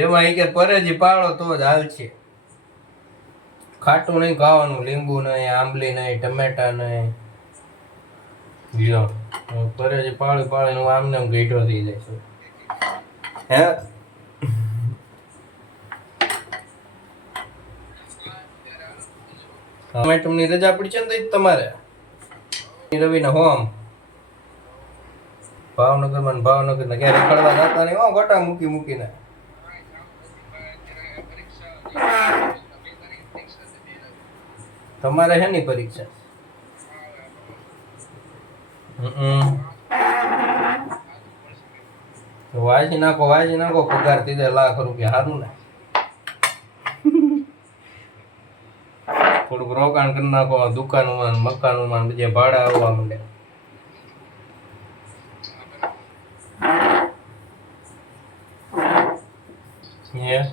એમાં ઈ કે પરેજી પાળો તો જ હાલશે. ખાટું નહીં ખાવાનું, લીંબુ નહીં, આંબલી નહીં, ટમેટા નહીં. લ્યો પરેજી પાળી પાળીને હું આમને આમ ગઈઢો થઈ જાય છું. હે ટમેટુની રજા પડી છે ને તમારે રવિના હોમ ભાવનગરમાં ભાવનગરના ક્યારે રખડવા જતા નહીં હો, ગોટા મૂકી મૂકીને. તમારે શેની પરીક્ષા? વાંચી નાખો પગાર 30 લાખ રૂપિયા. સારું ને, થોડુંક રોકાણ કરી નાખો દુકાનમાં મકાનમાં, બીજે ભાડા આવવા માંડે. Yeah.